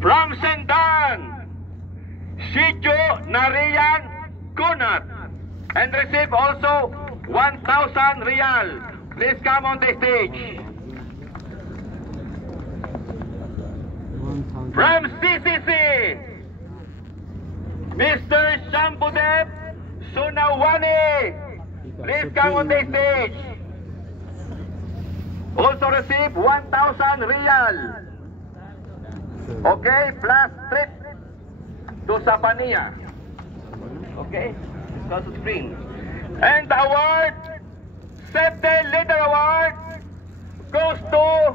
From Sendan, Shijo Narian Kunat, and receive also 1,000 Riyal. Please come on the stage. From CCC, Mr. Shambudev Sunawani, please come on the stage. Also receive 1,000 Riyal. Okay, plus trip to Sapania. Okay, discuss the screen. And the award, Safety Leader Award, goes to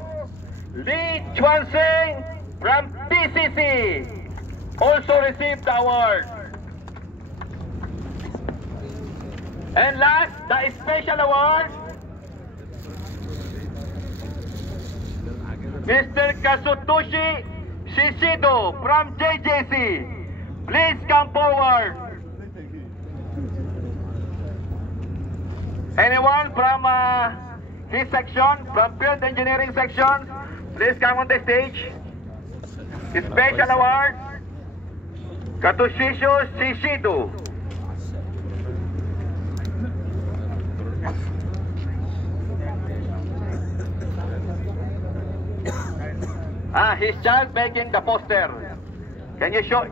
Lee Chuan-sing from PCC. Also received the award. And last, the special award, Mr. Kazutoshi Shishido from JJC. Please come forward. Anyone from his section, from field engineering section, please come on the stage. Special award, Kazutoshi Shishido. His child making the poster. Can you show?